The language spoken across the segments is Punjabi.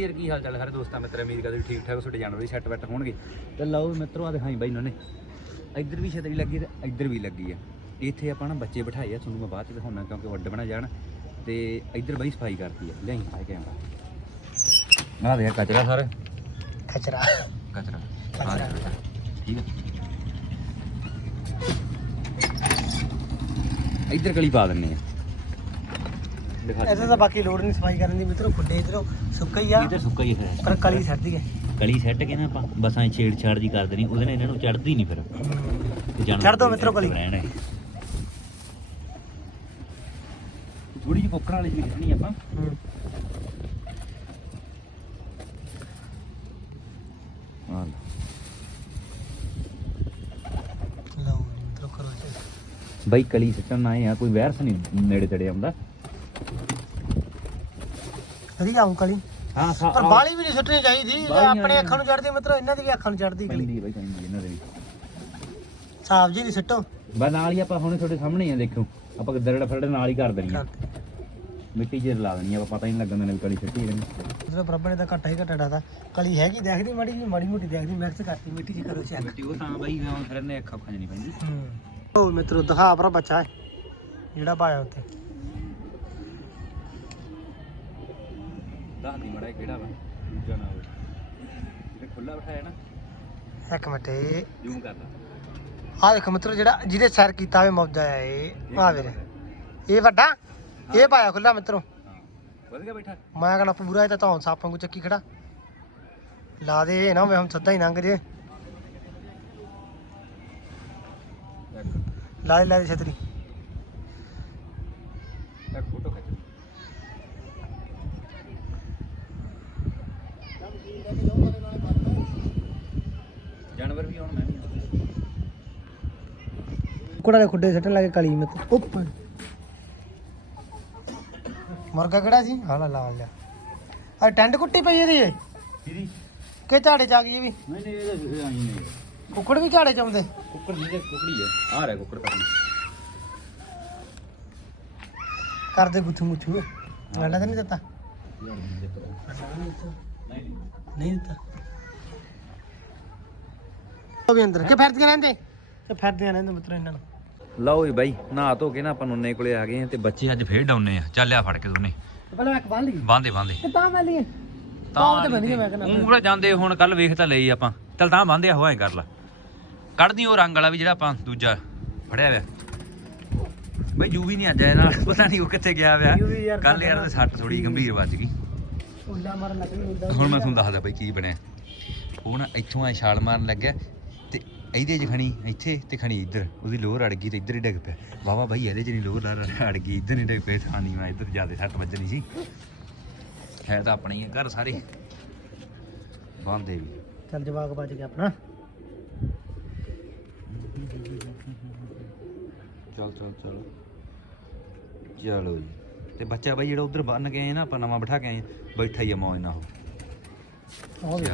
ਯਾਰ ਕੀ ਹਾਲ ਚਾਲ ਸਾਰੇ ਦੋਸਤਾਂ ਮਿੱਤਰ ਉਮੀਦ ਕਰਦੇ ਠੀਕ ਠਾਕ ਤੁਹਾਡੇ ਜਾਨਵਰ ਵੀ ਸੈੱਟ ਬੈਟ ਹੋਣਗੇ। ਤੇ ਲਓ ਮਿੱਤਰੋ ਆ ਦਿਖਾਈ ਬਾਈ ਇਹਨਾਂ ਨੇ ਇੱਧਰ ਵੀ ਛਤਰੀ ਲੱਗੀ ਤੇ ਇੱਧਰ ਵੀ ਲੱਗੀ ਆ। ਇੱਥੇ ਆਪਾਂ ਨਾ ਬੱਚੇ ਬਿਠਾਏ ਆ ਤੁਹਾਨੂੰ ਮੈਂ ਬਾਅਦ ਚ ਦਿਖਾਉਣਾ ਕਿਉਂਕਿ ਵੱਡ ਬਣਾ ਜਾਣ। ਤੇ ਇੱਧਰ ਬਾਈ ਸਫ਼ਾਈ ਕਰਤੀ ਆ ਲਿਆਈ ਆ ਕੈਮਰਾ। ਆ ਦੇ ਕਚਰਾ ਸਰ। ਕਚਰਾ। ਕਚਰਾ। ਠੀਕ ਹੈ ਇੱਧਰ ਕਲੀ ਪਾ ਦਿੰਨੇ ਆ। ਦਿਖਾ ਐਸੇ ਤਾਂ ਬਾਕੀ ਲੋੜ ਨਹੀਂ ਸਫ਼ਾਈ ਕਰਨ ਦੀ ਮਿੱਤਰੋ ਖੁੱਡੇ ਇਧਰੋਂ ਸੁੱਕਾ ਹੀ ਆ। ਇੱਧਰ ਸੁੱਕਾ ਹੀ ਹੈ ਪਰ ਕਲੀ ਸਰਦੀ ਹੈ ਕਲੀ ਸੈੱਟ ਕੇ ਨਾ ਆਪਾਂ ਬਸਾਂ ਛੇੜ ਛਾੜ ਜੀ ਕਰ ਦੇਣੀ ਉਹਦੇ ਨਾਲ ਇਹਨਾਂ ਨੂੰ ਚੜਦੀ ਨਹੀਂ ਫਿਰ। ਤੇ ਦਿਓ ਵੀ ਮਿੱਤਰੋ ਕਲੀ। ਰਹਿਣ। ਥੋੜੀ ਜਿਹੀ ਵਾਲੀ ਵੀ ਰੱਖਣੀ ਆਪਾਂ। ਹਾਂ। ਲਓ। ਜੀ ਮਿੱਤਰੋ ਕਰੋ check। ਬਈ ਕਲੀ ਸੱਟਣ ਨਾ ਆ ਕੋਈ ਵਾਇਰਸ ਨਹੀਂ ਨੇੜੇ ਤੇੜੇ ਆਉਂਦਾ। ਵਧੀਆ ਆਉਂ ਕਲੀ। ਹਾਂ ਹਾਂ ਪਰ ਬਾਲੀ ਵੀ ਨਹੀਂ ਸੁੱਟਣੀ ਚਾਹੀਦੀ ਇਹ ਬਾਹਲੀ ਆਪਣੇ ਨਹੀਂ। ਅੱਖਾਂ ਨੂੰ ਚੜਦੀ ਮਿੱਤਰੋ ਇਹਨਾਂ ਦੀ ਵੀ ਅੱਖਾਂ ਨੂੰ ਚੜਦੀ ਕਲੀ। ਪੈਂਦੀ ਹੈ ਬਈ ਪੈਂਦੀ ਹੈ ਇਹਨਾਂ ਦੇ ਵੀ। ਸਾਫ਼ ਜੀ ਨਹੀਂ ਸਿੱਟੋ। ਬਸ ਨਾਲ ਹੀ ਆਪਾਂ ਹੁਣੇ ਤੁਹਾਡੇ ਸਾਹਮਣੇ ਹੀ ਆ ਦੇਖੋ। ਆਪਾਂ ਦਰੜ ਫਰੜ ਨਾਲ ਹੀ ਕਰ ਦੇਣੀ ਆ ਮਿੱਟੀ 'ਚ ਲਾ ਦੇਣੀ ਆ ਆਪਾਂ ਪਤਾ ਹੀ ਨਹੀਂ ਲੱਗਣ ਦੇਣਾ ਵੀ ਕਲੀ ਸੱਟੀ ਇਹਨੇ ਮਿੱਤਰੋ ਬਰਾਬਰ ਨੇ ਤਾਂ ਘੱਟਾ ਹੀ ਘਟਾ ਡਾਦਾ। ਕਲੀ ਹੈਗੀ ਦੇਖਦੀ ਮਾੜੀ ਜੀ ਮਾੜੀ ਮੋਟੀ ਦੇਖਦੀ ਮਿਕਸ ਕਰਤੀ ਮਿੱਟੀ ਚ ਕਰੋ ਚੈੱਕ ਮਿੱਟੀ ਉਹ ਤਾਂ ਬਈ ਫਿਰ ਇਹਨੇ ਅੱਖਾਂ ਖਾਂ ਨਹੀਂ ਪੈਂਦੀ। ਹੂੰ। ਉਹ ਮਿੱਤਰੋ ਦਿਖਾ ਭਰਾ ਬੱਚਾ ਹੈ ਜਿਹੜਾ ਪਾਇਆ ਉੱਤੇ ਦੱਸ ਦੀ ਮੜਾ ਕਿਹੜਾ ਵਾ ਦੂਜਾ ਨਾ ਹੋਵੇ। ਜਿਹੜਾ ਖੁੱਲਾ ਬਿਠਾਇਆ ਨਾ ਇੱਕ ਮਿੰਟ ਇਹ ਜ਼ੂਮ ਕਰ ਲਾ। ਆਹ ਦੇਖੋ ਮਿੱਤਰੋ ਜਿਹੜਾ ਜਿਹਦੇ ਸੈਰ ਕੀਤਾ ਹੋਵੇ ਮੌਜਾ ਹੈ ਇਹ ਆ ਵੀਰੇ। ਇਹ ਵੱਡਾ? ਇਹ ਪਾਇਆ ਖੁੱਲਾ ਮਿੱਤਰੋ। ਹਾਂ। ਵਧ ਗਿਆ ਬੈਠਾ। ਮੈਂ ਕਹਣਾ ਪੂਰਾ ਇਹ ਤਾਂ ਧੌਣ ਸਾਫ਼ ਵਾਂਗੂ ਚੱਕੀ ਖੜਾ। ਲਾ ਦੇ ਇਹ ਨਾ ਮੈਂ ਹੁਣ ਸਿੱਧਾ ਹੀ ਲੰਘ ਜੇ। ਲਾ ਦੇ ਲਾ ਦੇ ਛਤਰੀ। ਜਾਨਵਰ ਵੀ ਆਉਣ ਮੈਂ ਵੀ ਆਉਣਾ। ਕੁੜਾ ਦੇ ਖੁੱਡੇ ਸੱਟਣ ਲੱਗੇ ਕਾਲੀ ਮਤ। ਉੱਪ ਮੁਰਗਾ ਕਿਹੜਾ ਸੀ? ਹਾਲਾ ਲਾ ਲਿਆ ਆ ਟੈਂਡ ਕੁੱਟੀ ਪਈ ਇਹਦੀ ਇਹ। ਦੀਦੀ ਕਿ ਝਾੜੇ ਚ ਆ ਗਈ ਇਹ ਵੀ? ਨਹੀਂ ਨਹੀਂ ਇਹ ਆਈ ਨਹੀਂ। ਕੁੱਕੜ ਵੀ ਝਾੜੇ ਚ ਆਉਂਦੇ। ਕੁੱਕੜ ਨਹੀਂ ਤੇ ਕੁਕੜੀ ਹੈ ਆ। ਰਿਹਾ ਕੁੱਕੜ ਕੱਟਣਾ ਕਰਦੇ ਗੁੱਥੂ ਮੁੱਥੂ ਗਾਂਡਾ ਤਾਂ ਨਹੀਂ ਦਿੱਤਾ। ਨਹੀਂ ਨਹੀਂ ਦਿੱਤਾ। ਵੀ ਅੰਦਰ। ਕਿ ਫਿਰਦੀਆਂ ਰਹਿੰਦੇ? ਤੇ ਫਿਰਦੀਆਂ ਰਹਿੰਦੇ ਮਿੱਤਰ ਇਹਨਾਂ ਨੂੰ। ਲਓ ਜੀ ਬਾਈ ਨਹਾ ਧੋ ਕੇ ਨਾ ਆਪਾਂ ਨੁੰਨੇ ਕੋਲੇ ਆ ਗਏ ਆ ਤੇ ਬੱਚੇ ਅੱਜ ਫੇਰ ਡਾਉਨੇ ਆ। ਚੱਲ ਆ ਫੜ ਕੇ ਦੋਨੇ। ਪਹਿਲਾਂ ਇੱਕ ਬੰਨ ਲਈ। ਬਾਂਦੇ ਬਾਂਦੇ ਤੇ ਮੈਂ ਲਈ। ਤਾਂ ਤੇ ਬਣੀ ਮੈਂ ਕਹਿੰਦਾ। ਉਹ ਜਾਂਦੇ ਹੁਣ ਕੱਲ ਵੇਖ ਤਾਂ ਲਈ ਆਪਾਂ। ਚੱਲ ਤਾਂ ਬਾਂਦੇ ਆ ਹੋਏ ਕਰ ਲਾ। ਕੱਢਦੀ ਉਹ ਰੰਗ ਵਾਲਾ ਵੀ ਜਿਹੜਾ ਆਪਾਂ ਦੂਜਾ ਫੜਿਆ ਹੋਇਆ। ਬਈ ਜੂ ਵੀ ਨਹੀਂ ਅੱਜ ਆਇਆ ਨਾਲ। ਪਤਾ ਨਹੀਂ ਉਹ ਕਿੱਥੇ ਗਿਆ ਹੋਇਆ। ਯਾਰ ਕੱਲ ਯਾਰ ਤੇ ਸੱਟ ਥੋੜੀ ਗੰਭੀਰ ਵੱਜ ਗਈ। ਉੱਲਾ ਮਾਰਨ ਲੱਗ ਗਈ ਉੱਲਾ ਹੁਣ ਮੈਂ ਤੁਹਾਨੂੰ ਦੱਸਦਾ ਬਈ ਕੀ ਬਣਿਆ। ਉਹ ਨਾ ਇੱਥੋਂ ਆ ਛਾਲ ਮਾਰਨ ਲੱਗਿਆ। ਇਹਦੇ 'ਚ ਖਣੀ ਇੱਥੇ ਤੇ ਖਣੀ ਇੱਧਰ ਉਹਦੀ ਲੋਹਰ ਅੜ ਗਈ ਤੇ ਇੱਧਰ ਹੀ ਡਿੱਗ ਪਿਆ। ਵਾਵਾ ਬਾਈ ਇਹਦੇ 'ਚ ਨਹੀਂ ਲੋਹਰ ਲੜ- ਅੜ ਗਈ ਇੱਧਰ ਨਹੀਂ ਡਿੱਗ ਪਿਆ ਥਾਂ ਨਹੀਂ ਮੈਂ ਇੱਧਰ ਜ਼ਿਆਦਾ ਸੱਟ ਵੱਜਣੀ ਸੀ। ਹੈ ਤਾਂ ਆਪਣੇ ਹੀ ਘਰ ਸਾਰੇ। ਬਾਂਦੇ ਵੀ। ਚੱਲ ਜਵਾਕ ਬਚ ਗਿਆ ਆਪਣਾ। ਚਲ ਚਲ ਚਲ। ਚਲੋ ਜੀ। ਤੇ ਬੱਚਾ ਬਾਈ ਜਿਹੜਾ ਉਧਰ ਬੰਨ ਕੇ ਆਏ ਨਾ ਆਪਾਂ ਨਵਾਂ ਬਿਠਾ ਕੇ ਆਏ ਬੈਠਾ ਹੀ ਆ ਮੌਜ ਨਾਲ ਉਹ। ਉਹ ਵੀ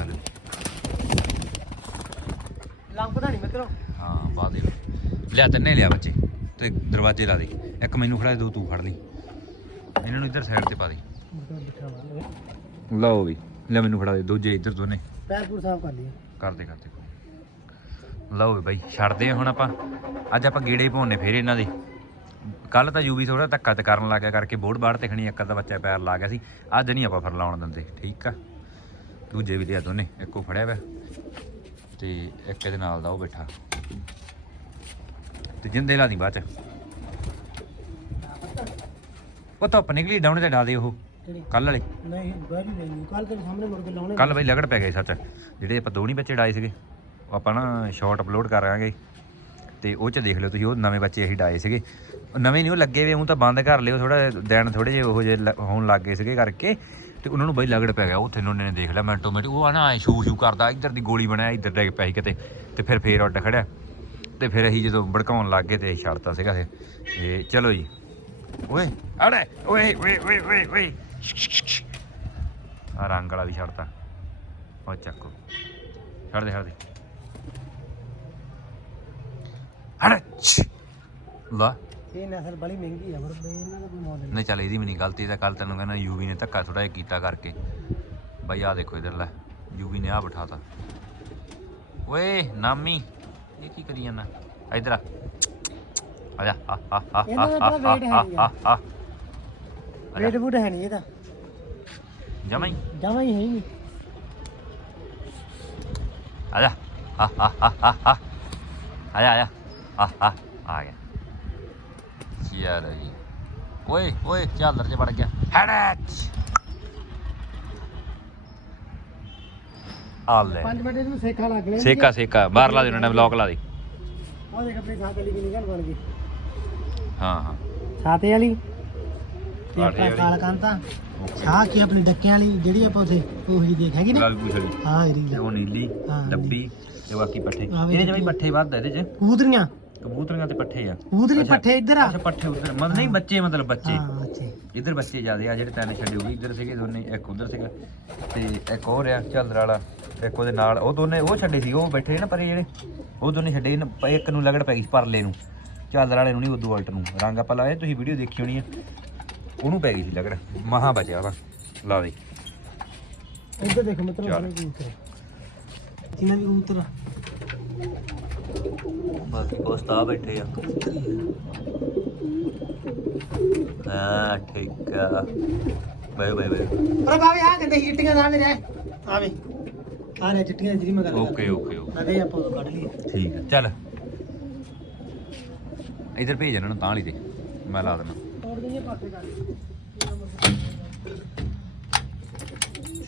ਲੰਬਦਾ ਨਹੀਂ ਮਿੱਤਰੋ। ਹਾਂ ਪਾ ਦੇ। ਲਿਆ ਤੰਨੇ ਲਿਆ ਬੱਚੇ। ਤੇ ਦਰਵਾਜ਼ੇ ਲਾ ਦੇ। ਇੱਕ ਮੈਨੂੰ ਫੜਾ ਦੇ, ਦੋ ਤੂੰ ਫੜ ਲਈ। ਇਹਨਾਂ ਨੂੰ ਇੱਧਰ ਸਾਈਡ ਤੇ ਪਾ ਦੇ। ਲਓ ਵੀ ਲੈ ਮੈਨੂੰ ਫੜਾ ਦੇ। ਦੂਜੇ ਇੱਧਰ ਦੋਨੇ। ਪੈਰ ਪੂਰ ਸਾਫ਼ ਕਰ ਲਿਆ ਕਰਦੇ ਕਰਦੇ। ਲਓ ਵੀ ਬਾਈ ਛੱਡਦੇ ਆ ਹੁਣ ਆਪਾਂ। ਅੱਜ ਆਪਾਂ ਗੀੜੇ ਪਾਉਣੇ ਫੇਰ ਇਹਨਾਂ ਦੇ। ਕੱਲ ਤਾਂ ਯੂਵੀ ਥੋੜਾ ਧੱਕਾ ਤੇ ਕਰਨ ਲੱਗਿਆ ਕਰਕੇ ਬੋਰਡ ਬਾੜ ਤੇ ਖਣੀ ਇੱਕ ਅੱਧਾ ਬੱਚਾ ਪੈਰ ਲਾ ਗਿਆ ਸੀ। ਅੱਜ ਨਹੀਂ ਆਪਾਂ ਫਿਰ ਲਾਉਣ ਦਿੰਦੇ ਠੀਕ ਆ? ਦੂਜੇ ਵੀ ਲਿਆ ਦੋਨੇ ਇੱਕੋ ਫੜਿਆ ਵਾ। ਤੇ ਇੱਕ ਇਹਦੇ ਨਾਲ ਦਾ ਉਹ ਬੈਠਾ। ਤੇ ਜਿੰਦੇ ਲਾ ਦੀ ਬਾਅਦ ਚ। ਉਹ ਧੁੱਪ ਨਿਕਲੀ ਡਾਉਣੇ ਤੇ ਡਾ ਦੇ ਉਹ। ਕੱਲ ਵਾਲੇ। ਨਹੀਂ ਬਾਹਰ ਹੀ ਨਹੀਂ ਕੱਲ ਤੇਰੇ ਸਾਹਮਣੇ ਮੁੜ ਕੇ ਲਾਉਣੇ ਕੱਲ ਬਈ ਲਗੜ ਪੈ ਗਏ ਸੱਚ। ਜਿਹੜੇ ਆਪਾਂ ਦੋਣੀ ਬੱਚੇ ਡਾਏ ਸੀਗੇ ਉਹ ਆਪਾਂ ਨਾ ਸ਼ਾਰਟ ਅਪਲੋਡ ਕਰਾਂਗੇ ਤੇ ਉਹ ਚ ਦੇਖ ਲਿਓ ਤੁਸੀਂ ਉਹ ਨਵੇਂ ਬੱਚੇ ਅਸੀਂ ਡਾਏ ਸੀਗੇ। ਨਵੇਂ ਨਹੀਂ ਉਹ ਲੱਗੇ ਵੇ ਉਹ ਤਾਂ ਬੰਦ ਕਰ ਲਿਓ ਥੋੜਾ ਦਿਨ ਥੋੜੇ ਜਿਹੇ ਉਹ ਲ- ਹੋਣ ਲੱਗ ਗਏ ਸੀਗੇ ਕਰਕੇ। ਤੇ ਉਹਨਾਂ ਨੂੰ ਬਈ ਲਗੜ ਪੈ ਗਿਆ, ਉੱਥੇ ਨੋਨੇ ਨੇ ਦੇਖ ਲਿਆ ਮਿੰਟੋ ਮਿੰਟ ਉਹ ਆ ਨਾ ਸ਼ੂ ਸ਼ੂ ਕਰਦਾ, ਇੱਧਰ ਦੀ ਗੋਲੀ ਬਣਾਇਆ ਇੱਧਰ ਡਿੱਗ ਪਿਆ ਸੀ ਕਿਤੇ, ਤੇ ਫਿਰ ਫੇਰ ਉੱਡ ਖੜਿਆ। ਤੇ ਫਿਰ ਅਸੀਂ ਜਦੋਂ ਭੜਕਾਉਣ ਲੱਗ ਗਏ ਤੇ ਛੱਡਤਾ ਸੀਗਾ ਇਹ। ਇਹ ਚਲੋ ਜੀ। ਓਏ, ਅੜੇ, ਓਏ ਓਏ ਓਏ ਓਏ ਓਏ। ਆ ਰੰਗ ਵਾਲਾ ਵੀ ਛੱਡਤਾ। ਉਹ ਚੱਕੋ। ਛੱਡ ਦੇ ਛੱਡ ਦੇ। ਹੜ ਲਾ। ਇਹ ਨਸਲ ਬੜੀ ਮਹਿੰਗੀ ਆ ਪਰ ਬਈ ਇਹਨਾਂ ਦਾ ਕੋਈ ਮੁੱਲ ਨਹੀਂ। ਚੱਲ ਇਹਦੀ ਵੀ ਨਹੀਂ ਗਲਤੀ ਤਾਂ ਕੱਲ ਤੈਨੂੰ ਕਹਿੰਦਾ ਯੂਵੀ ਨੇ ਧੱਕਾ ਥੋੜਾ ਜਿਹਾ ਕੀਤਾ ਕਰਕੇ। ਬਾਈ ਆ ਦੇਖੋ ਇਧਰ ਲੈ ਯੂਵੀ ਨੇ ਆ ਬਿਠਾਤਾ। ਓਏ ਨਾਮੀ ਇਹ ਕੀ ਕਰੀ ਜਾਂਦਾ? ਇਧਰ ਆ। ਆ ਜਾ ਆ ਆ ਆ ਹੈ ਨੀ ਆ ਆ ਵੇਟ ਵੂਟ ਹੈ ਨਹੀਂ ਇਹਦਾ। ਜਮਾ ਹੀ। ਹੈ ਹੀ ਨਹੀਂ। ਆ ਜਾ। ਆ ਆ ਆ ਆ ਆ। ਆ ਜਾ ਆ ਆ ਆ ਆ ਗਿਆ। ਯਾਰ ਜੀ? ਓਏ ਓਏ ਚਾਦਰ ਚ ਵੜ ਗਿਆ। ਹੈਡਚ ਆ ਲੈ। 5 ਮਿੰਟ ਇਹਨੂੰ ਸੇਕਾ ਲੱਗ ਲਿਆ ਸੇਕਾ ਸੇਕਾ ਬਾਹਰ ਲਾ ਦੇ ਉਹਨਾਂ ਨੇ ਬਲੌਕ ਲਾ ਦੇ। ਉਹ ਦੇਖ ਆਪਣੀ ਸਾਹ ਵਾਲੀ ਕਿੰਨੀ ਗੱਲ ਬਣ ਗਈ। ਹਾਂ ਹਾਂ। ਛਾਤੇ ਵਾਲੀ? ਤੇ ਆਪਣਾ। ਕਾਲਾ ਕਾਂਤਾ ਛਾਹ ਕੀ ਆਪਣੀ ਡੱਕਿਆਂ ਵਾਲੀ? ਜਿਹੜੀ ਆਪਾਂ ਉਥੇ ਉਹੀ ਦੇਖ ਹੈਗੀ ਨਾ ਪੂਛੜੀ ਹਾਂ ਇਹ ਰੀਲ ਉਹ ਨੀਲੀ ਹਾਂ, ਡੱਬੀ ਤੇ ਬਾਕੀ ਪੱਠੇ। ਇਹਦੇ ਚ ਬਈ ਪੱਠੇ ਵੱਧ ਆ ਇਹਦੇ ਚ। ਕਬੂਤਰੀਆਂ? ਕਬੂਤਰੀਆਂ ਤੇ ਪੱਠੇ ਆ। ਕਬੂਤਰੀ ਅੱਛਾ। ਪੱਠੇ ਇੱਧਰ ਆ? ਅੱਛਾ ਪੱਠੇ ਉਧਰ। ਮਤਲਬ ਨਹੀਂ ਬੱਚੇ ਮਤਲਬ ਬੱਚੇ। ਹਾਂ ਅੱਛੇ ਇੱਧਰ ਬੱਚੇ ਜ਼ਿਆਦੇ ਆ ਜਿਹੜੇ ਤਿੰਨ ਛੱਡੇ ਉਹ ਵੀ ਇੱਧਰ ਸੀਗੇ ਦੋਨੇ ਇੱਕ ਉਧਰ ਸੀਗਾ ਤੇ ਇੱਕ ਹੋਰ ਆ ਝਾਲਰ ਵਾਲਾ ਇੱਕ ਉਹਦੇ ਨਾਲ। ਉਹ ਦੋਨੇ ਉਹ ਛੱਡੇ ਸੀ ਉਹ ਬੈਠੇ ਨਾ ਪਰੇ ਜਿਹੜੇ। ਉਹ ਦੋਨੇ ਛੱਡੇ ਪ- ਇੱਕ ਨੂੰ ਲਗੜ ਪੈ ਗਈ ਸੀ ਪਰਲੇ ਨੂੰ। ਝਾਲਰ ਵਾਲੇ ਨੂੰ ਨਹੀਂ ਉਦੋਂ ਅਲਟ ਨੂੰ। ਰੰਗ ਆਪਾਂ ਲਾਏ ਤੁਸੀਂ ਵੀਡੀਓ ਦੇਖੀ ਹੋਣੀ ਆ। ਉਹਨੂੰ ਪੈ ਗਈ ਸੀ ਲਗੜ। ਮਹਾ ਬਚਿਆ ਵਾ। ਲਾ ਦੇ। ਇੱਧਰ ਦੇਖੋ ਮਤਲਬ ਚੱਲ। ਸਾਰੇ ਕਬੂਤਰ ਕਿੰਨਾ ਵੀ ਕਬੂਤਰ ਆ। ਬਾਕੀ ਕੋਸਤਾ ਬੈਠੇ ਆ। ਹਾਂ ਠੀਕ ਆ। ਬਾਏ ਬਾਏ ਬਾਏ ਪਰ ਬਾਵੇ ਆ ਕਹਿੰਦੇ ਸੀ ਚਿੱਟੀਆਂ ਨਾ ਮੇਰੇ ਆਵੇ ਆ ਰਹੇ ਚਿੱਟੀਆਂ ਜਿਹੜੀ ਮੈਂ ਗੱਲ ਓਕੇ ਓਕੇ ਓਕੇ। ਕਿਹਾ ਆਪਾਂ ਕੱਢ ਲਈਏ। ਠੀਕ ਹੈ ਚੱਲ। ਇਧਰ ਭੇਜ ਇਹਨਾਂ ਨੂੰ ਤਾਂ ਲਈ ਦੇ। ਮੈਂ ਲਾ ਦਿੰਦਾ। ਤੋੜ ਦਈਏ ਪਾਸੇ ਕਰ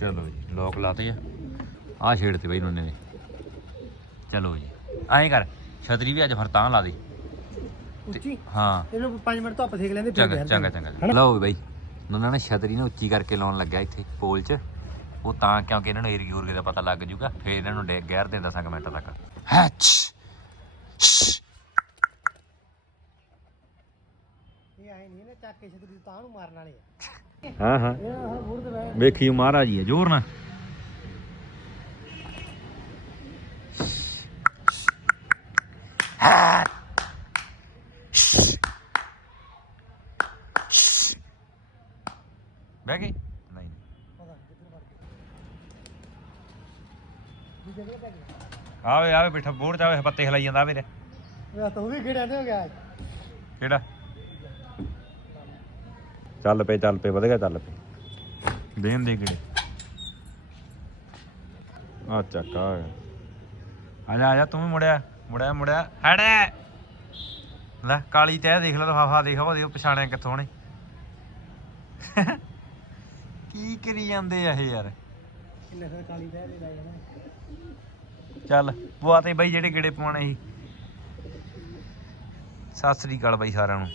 ਚਲੋ ਜੀ ਲੋਕ ਲਾਤੇ ਆ। ਆ ਛੇੜ ਤੇ ਬਈ ਉਹਨੇ। ਨੇ ਚਲੋ ਜੀ। ਐਂ ਕਰ। ਛਤਰੀ ਵੀ ਅੱਜ ਫਿਰ ਤਾਂ ਲਾ ਦੇ। ਉੱਚੀ? ਹਾਂ। ਇਹਨੂੰ 5 ਮਿੰਟ ਧੁੱਪ ਸੇਕ ਲੈਂਦੇ ਫਿਰ ਚੰਗਾ ਚੰਗਾ। ਚੰਗਾ ਲਓ ਬਈ ਉਹਨਾਂ ਨੇ ਛਤਰੀ ਨੂੰ ਉੱਚੀ ਕਰਕੇ ਲਾਉਣ ਲੱਗਿਆ ਇੱਥੇ ਪੋਲ 'ਚ। ਉਹ ਤਾਂ ਕਿਉਂਕਿ ਇਹਨਾਂ ਨੂੰ ਏਰੀਆ ਊਰੀਏ ਦਾ ਪਤਾ ਲੱਗ ਜੂਗਾ ਫੇਰ ਇਹਨਾਂ ਨੂੰ ਡੇ ਗੈਰ ਦੇ 10 ਮਿੰਟ ਤੱਕ ਹੈਚ ਇਹ ਆਏ ਨਹੀਂ ਇਹਨੇ ਚੱਕ ਕੇ ਛਤਰੀ ਤਾਂ ਨੂੰ ਮਾਰਨ ਵਾਲੇ ਆ। ਹਾਂ ਹਾਂ। ਵੇਖੀ ਮਹਾਰਾਜ ਜ਼ੋਰ ਨਾਲ। ਬਹਿ ਨਹੀਂ ਗਏ ਗਿਆ ਆਵੇ ਆਵੇ ਬੈਠਾ ਬੋੜ ਚਾਵੇ ਪੱਤੇ ਹਿਲਾਈ ਜਾਂਦਾ ਵੀਰੇ। ਵੇ ਤਾਂ ਵੀ ਕਿਹੜਾ ਹੋ ਗਿਆ ਕਿਹੜਾ? ਚੱਲ ਪਏ ਚੱਲ ਪਏ ਵਧ ਗਿਆ ਚੱਲ ਪਏ। ਦੇਣ ਦੇ ਕਿਹੜੇ? ਆ ਚੱਕ ਆ। ਆ ਜਾ ਆ ਜਾ ਤੂੰ ਵੀ ਮੁੜਿਆ ਮੁੜਿਆ ਮੁੜਿਆ। ਹੜੇ ਲੈ ਕਾਲੀ ਤੈ ਦੇਖ ਲੈ ਲਫਾਫਾ ਦੇਖ ਉਹਦੇ ਉਹ ਪਛਾਣਿਆ ਕਿੱਥੋਂ ਨੇ ਕੀ ਕਰੀ ਜਾਂਦੇ ਆ ਇਹ ਯਾਰ? ਕਾਲੀ ਦੇ ਚੱਲ ਪਵਾ ਤੇ ਬਾਈ ਜਿਹੜੇ ਗੇੜੇ ਪਵਾਉਣੇ ਸੀ। ਸਤਿ ਸ੍ਰੀ ਅਕਾਲ ਬਾਈ ਸਾਰਿਆਂ ਨੂੰ।